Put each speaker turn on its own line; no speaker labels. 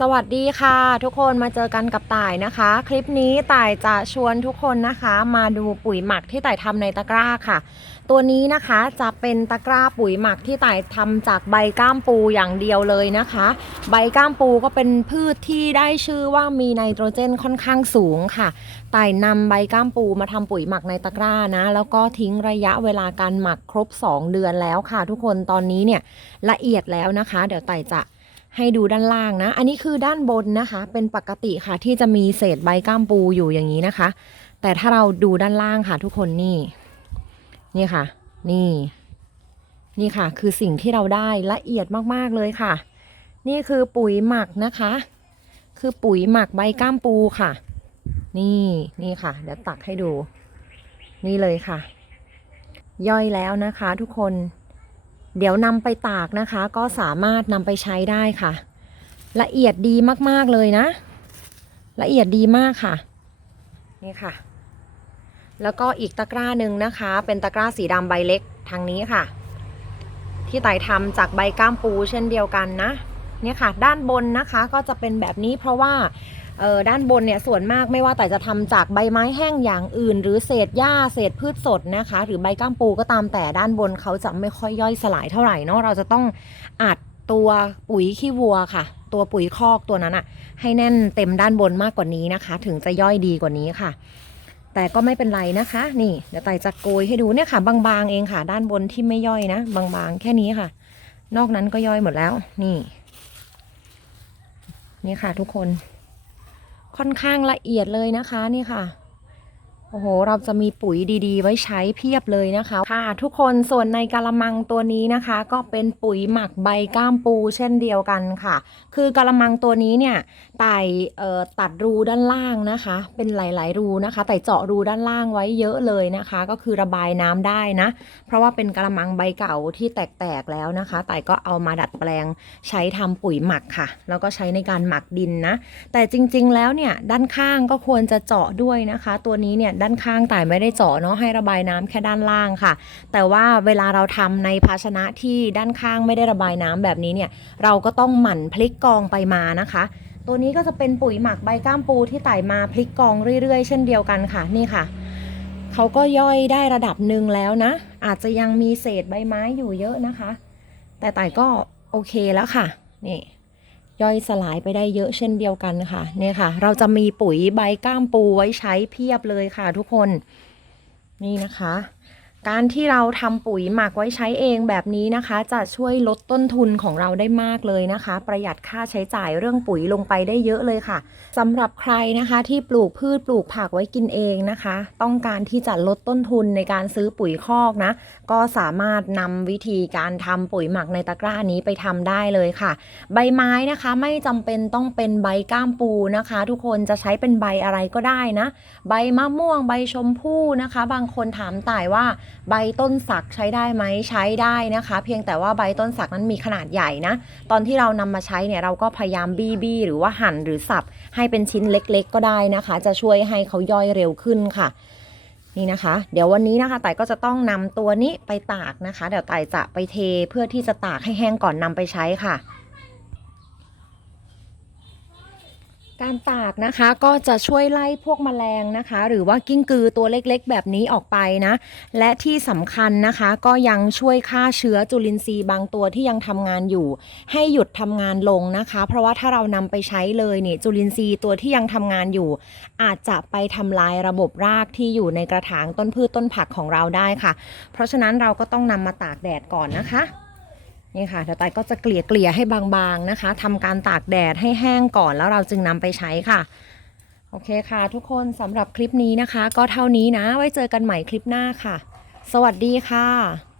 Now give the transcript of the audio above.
สวัสดีค่ะ ทุกคนมาเจอกันกับต่ายนะคะ คลิปนี้ต่ายจะชวนทุกคนนะคะ มาดูปุ๋ยหมักที่ต่ายทำในตะกร้าค่ะ ตัวนี้นะคะจะเป็นตะกร้าปุ๋ยหมักที่ต่ายทำจากใบก้ามปูอย่างเดียวเลยนะคะ ใบก้ามปูก็เป็นพืชที่ได้ชื่อว่ามีไนโตรเจนค่อนข้างสูงค่ะต่ายนำใบก้ามปูมาทำปุ๋ยหมักในตะกร้านะ แล้วก็ทิ้งระยะเวลาการหมักครบ 2 เดือนแล้วค่ะ ทุกคนตอนนี้เนี่ยละเอียดแล้วนะคะ เดี๋ยวต่ายจะ ให้ดูด้านล่างนะ อันนี้คือด้านบนนะคะ เป็นปกติค่ะที่จะมีเศษใบก้ามปูอยู่อย่างนี้นะคะ แต่ถ้าเราดูด้านล่างค่ะทุกคนนี่ นี่ค่ะ นี่ นี่ค่ะ คือสิ่งที่เราได้ละเอียดมากๆเลยค่ะ นี่คือปุ๋ยหมักนะคะ คือปุ๋ยหมักใบก้ามปูค่ะ นี่นี่ค่ะ เดี๋ยวตักให้ดู นี่เลยค่ะ ย่อยแล้วนะคะ ทุกคน เดี๋ยวนำไปตากนะคะ ก็สามารถนำไปใช้ได้ค่ะ ละเอียดดีมากๆเลยนะ ละเอียดดีมากค่ะ นี่ค่ะ แล้วก็อีกตะกร้าหนึ่งนะคะ เป็นตะกร้าสีดำใบเล็กทางนี้ค่ะ ที่ไต่ทำจากใบก้ามปูเช่นเดียวกันนะเนี่ยค่ะ ด้านบนนะคะก็จะเป็นแบบนี้เพราะว่า เออด้านบนเนี่ยส่วนมากไม่ว่าแต่จะทำจากใบไม้แห้งอย่างอื่น หรือเศษหญ้าเศษพืชสดนะคะ หรือใบก้ามปูก็ตามแต่ด้านบนเขาจะไม่ค่อยย่อยสลายเท่าไหร่เนาะเราจะต้องอัดตัวปุ๋ยขี้วัวค่ะ ตัวปุ๋ยคอกตัวนั้นอะให้แน่นเต็มด้านบนมากกว่านี้นะคะ ถึงจะย่อยดีกว่านี้ค่ะ แต่ก็ไม่เป็นไรนะคะ นี่เดี๋ยวไต่จะโกยให้ดูเนี่ยค่ะ บางๆเองค่ะ ด้านบนที่ไม่ย่อยนะ บางๆแค่นี้ค่ะ นอกนั้นก็ย่อยหมดแล้ว นี่ นี่ค่ะทุกคน ค่อนข้างละเอียดเลยนะคะนี่ค่ะ โอ้โห เราจะมีปุ๋ยดีๆ ไว้ใช้เพียบเลยนะคะ ค่ะ ทุกคนส่วนในกะละมังตัวนี้นะคะ ก็เป็นปุ๋ยหมักใบก้ามปูเช่นเดียวกันค่ะ คือกะละมังตัวนี้เนี่ยไต่เอ่อตัดรูด้านล่างนะคะ เป็นหลาย ๆ รูนะคะไต่เจาะรูด้านล่างไว้เยอะเลยนะคะ ก็คือระบายน้ำได้นะ เพราะว่าเป็นกะละมังใบเก่าที่แตกๆแล้วนะคะ ไต่ก็เอามาดัดแปลงใช้ทำปุ๋ยหมักค่ะ แล้วก็ใช้ในการหมักดินนะ แต่จริงๆแล้วเนี่ยด้านข้างก็ควรจะเจาะด้วยนะคะ ตัวนี้เนี่ยด้านข้างแต่ไม่ได้เจาะเนาะให้ระบายน้ำแค่ด้านล่างค่ะ แต่ว่าเวลาเราทำในภาชนะที่ด้านข้างไม่ได้ระบายน้ำแบบนี้เนี่ยเราก็ต้องหมั่นพลิกกองไปมานะคะตัวนี้ก็จะเป็นปุ๋ยหมักใบก้ามปูที่ไต่มาพลิกกองเรื่อยๆ เช่นเดียวกันค่ะนี่ค่ะ เขาก็ย่อยได้ระดับหนึ่งแล้วนะ อาจจะยังมีเศษใบไม้อยู่เยอะนะคะ แต่ไต่ก็โอเคแล้วค่ะ นี่ ย่อยสลายไปได้เยอะเช่นเดียวกันค่ะเนี่ยค่ะ เราจะมีปุ๋ยใบก้ามปูไว้ใช้เพียบเลยค่ะทุกคนนี่นะคะ การที่เราทำปุ๋ยหมักไว้ใช้เองแบบนี้นะคะ จะช่วยลดต้นทุนของเราได้มากเลยนะคะ ประหยัดค่าใช้จ่ายเรื่องปุ๋ยลงไปได้เยอะเลยค่ะสำหรับใครนะคะที่ปลูกพืชปลูกผักไว้กินเองนะคะ ต้องการที่จะลดต้นทุนในการซื้อปุ๋ยคอกนะ ก็สามารถนำวิธีการทำปุ๋ยหมักในตะกร้านี้ไปทำได้เลยค่ะ ใบไม้นะคะไม่จำเป็นต้องเป็นใบก้ามปูนะคะ ทุกคนจะใช้เป็นใบอะไรก็ได้นะ ใบมะม่วงใบชมพู่นะคะ บางคนถามต่ายว่าใบต้นสักใช้ได้ไหมใช้ได้นะคะ เพียงแต่ว่าใบต้นสักนั้นมีขนาดใหญ่นะ ตอนที่เรานำมาใช้เนี่ยเราก็พยายามบี้บี้หรือว่าหั่นหรือสับให้เป็นชิ้นเล็กๆ ก็ได้นะคะ จะช่วยให้เขาย่อยเร็วขึ้นค่ะนี่นะคะ เดี๋ยววันนี้นะคะต่ก็จะต้องนำตัวนี้ไปตากนะคะ เดี๋ยวต่จะไปเทเพื่อที่จะตากให้แห้งก่อนนำไปใช้ค่ะ การตากนะคะก็จะช่วยไล่พวกแมลงนะคะ หรือว่ากิ้งกือตัวเล็กๆ แบบนี้ออกไปนะ และที่สำคัญนะคะก็ยังช่วยฆ่าเชื้อจุลินทรีย์บางตัวที่ยังทำงานอยู่ ให้หยุดทำงานลงนะคะ เพราะว่าถ้าเรานำไปใช้เลยเนี่ยจุลินทรีย์ตัวที่ยังทำงานอยู่ อาจจะไปทำลายระบบรากที่อยู่ในกระถางต้นพืชต้นผักของเราได้ค่ะ เพราะฉะนั้นเราก็ต้องนำมาตากแดดก่อนนะคะ นี่ค่ะแต่ไตก็จะเกลี่ยเกลี่ยให้บางๆนะคะทำการตากแดดให้แห้งก่อนแล้วเราจึงนำไปใช้ค่ะ โอเคค่ะ ทุกคนสำหรับคลิปนี้นะคะ ก็เท่านี้นะ ไว้เจอกันใหม่คลิปหน้าค่ะ สวัสดีค่ะ